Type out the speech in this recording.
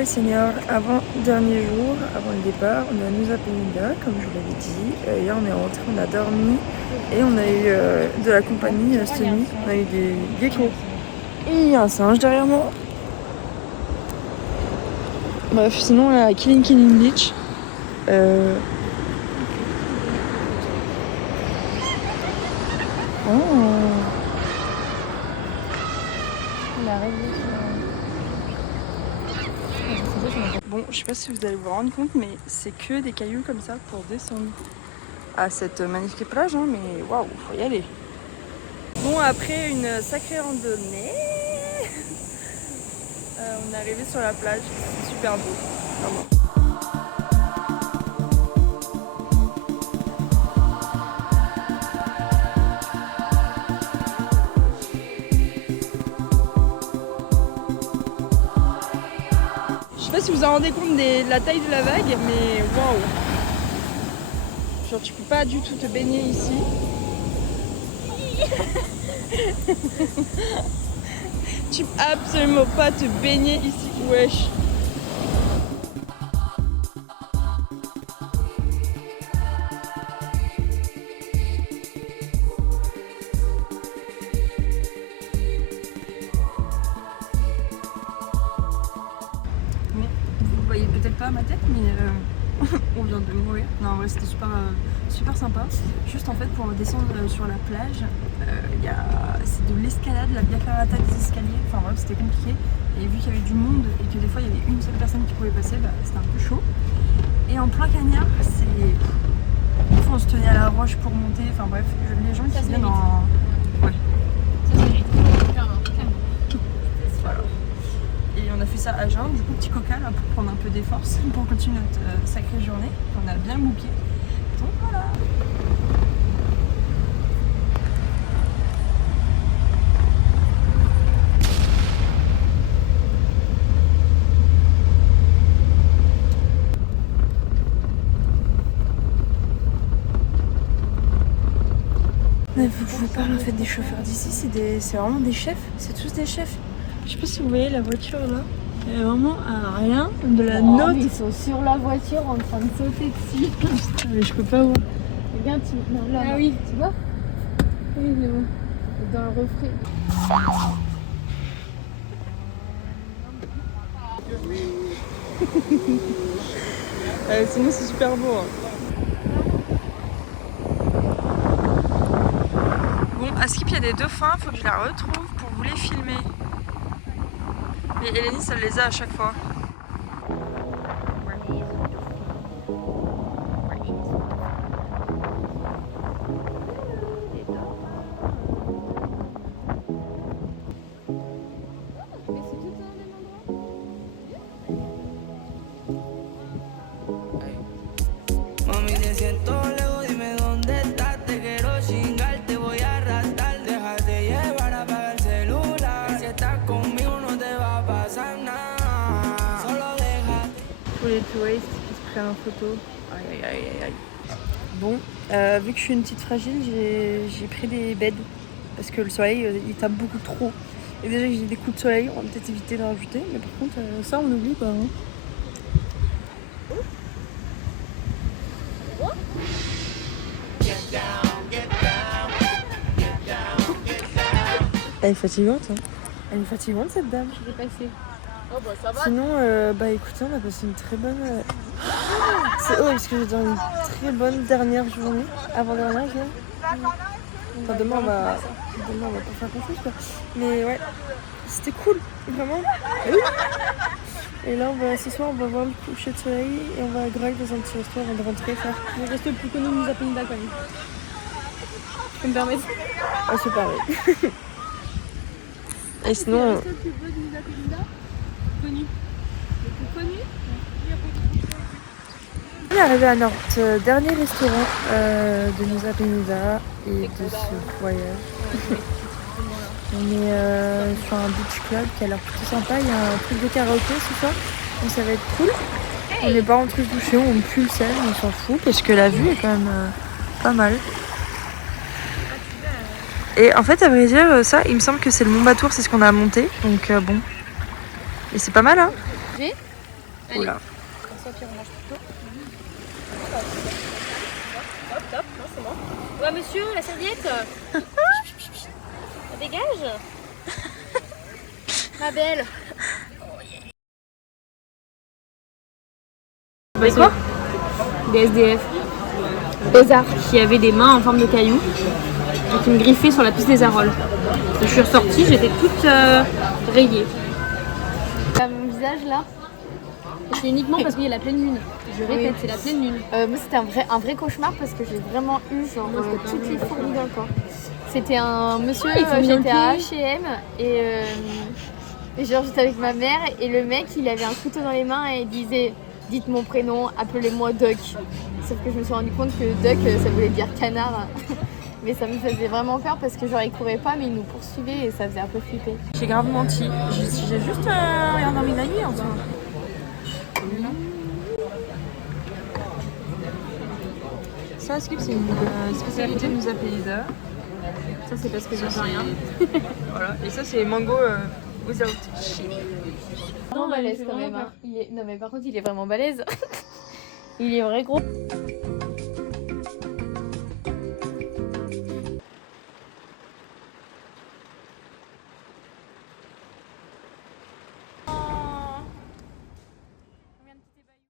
les seniors, avant-dernier jour, avant le départ, on est à Nusa Penida, comme je vous l'avais dit. Hier on est rentré, on a dormi et on a eu de la compagnie cette nuit. On a eu des geckos. Et il y a un singe derrière moi. Bref, sinon on est à Killing Beach. Bon, je sais pas si vous allez vous rendre compte, mais c'est que des cailloux comme ça pour descendre à cette magnifique plage, hein, mais waouh, faut y aller. Bon, après une sacrée randonnée, on est arrivé sur la plage, c'est super beau, vraiment. Je sais pas si vous vous rendez compte de la taille de la vague, mais waouh! Genre tu peux pas du tout te baigner ici. Tu peux absolument pas te baigner ici, wesh! Bon, vous voyez peut-être pas ma tête, mais on vient de mourir. Non, en vrai, c'était super sympa. Juste en fait, pour descendre sur la plage, c'est de l'escalade, la via ferrata des escaliers. Enfin bref, c'était compliqué. Et vu qu'il y avait du monde et que des fois il y avait une seule personne qui pouvait passer, c'était un peu chaud. Et en plein cagnard, des fois on se tenait à la roche pour monter. Enfin bref, les gens qui viennent en. Ouais. Ça se mérite. Clairement. Voilà. Et on a fait ça à jeun, du coup petit coca là pour prendre un peu des forces pour continuer notre sacrée journée. On a bien booké. Donc voilà. Vous pouvez pas en fait des chauffeurs d'ici, c'est vraiment des chefs, c'est tous des chefs. Je sais pas si vous voyez la voiture là, elle est vraiment à rien de la note. Ils sont sur la voiture en train de sauter dessus. Putain, mais je peux pas voir. Regarde, non, là, oui, tu vois? Oui, mais bon. Dans le reflet. Sinon c'est super beau. Hein. Bon, à Skip il y a des dauphins, faut que je la retrouve pour vous les filmer. Mais Hélénis elle les a à chaque fois. Pour les touristes qui se prennent en photo. Aïe aïe aïe aïe. Bon, vu que je suis une petite fragile, j'ai pris des beds parce que le soleil il tape beaucoup trop. Et déjà j'ai des coups de soleil, on va peut-être éviter d'en rajouter, mais par contre ça on oublie pas. Hein. Elle est fatigante, hein. Elle est fatigante cette dame. Je vais passer. Oh bah ça va. Sinon, écoutez, on a passé une très bonne. C'est parce que j'ai dans une très bonne dernière journée. Avant-dernière, je dirais. Enfin, demain on va pas faire grand chose quoi. Mais ouais, c'était cool, vraiment. Et là, ce soir, on va voir le coucher de soleil et on va griller dans un petit restaurant avant de rentrer faire. Le resto le plus connu de Nusa Penida quand même. Je peux me permettre. Ah, c'est pareil. Et sinon. Le resto le plus beau de Nusa Penida connu. Le plus connu. On est arrivé à notre dernier restaurant de Nusa Penida et de ce voyage. On est sur un beach club qui a l'air plutôt sympa. Il y a un truc de karaoké ce soir, donc ça va être cool. On n'est pas rentré se doucher, on pue le sel, on s'en fout parce que la vue est quand même pas mal. Et en fait, à vrai dire, ça, il me semble que c'est le Mont Batour, c'est ce qu'on a monté, donc bon. Et c'est pas mal, hein. Oula. Comme ça, puis on mange plutôt. Hop, hop, non, c'est bon. Ouais, monsieur, la serviette. Ça dégage. Ma belle. C'est quoi? Des SDF. Lézards. Qui avaient des mains en forme de cailloux. Et qui me griffaient sur la piste des Arolles. Je suis ressortie, j'étais toute rayée. Mon visage là. C'est uniquement parce qu'il y a la pleine lune. Je répète, c'est la pleine lune. Moi c'était un vrai cauchemar parce que j'ai vraiment eu genre toutes les fourmis dans le corps. C'était un monsieur, j'étais à H&M et genre j'étais avec ma mère et le mec il avait un couteau dans les mains et il disait dites mon prénom, appelez-moi Duck. Sauf que je me suis rendu compte que Duck ça voulait dire canard. Mais ça me faisait vraiment peur parce que genre il courait pas mais il nous poursuivait et ça faisait un peu flipper. J'ai grave menti. J'ai juste rien dormi la nuit en soi. Ça, Skip, c'est une spécialité de nos apéliseurs. Ça, c'est parce que j'en sais rien. Voilà. Et ça, c'est mango without chili. Non, balèze quand même. Hein. Non mais par contre il est vraiment balèze. Il est vrai gros.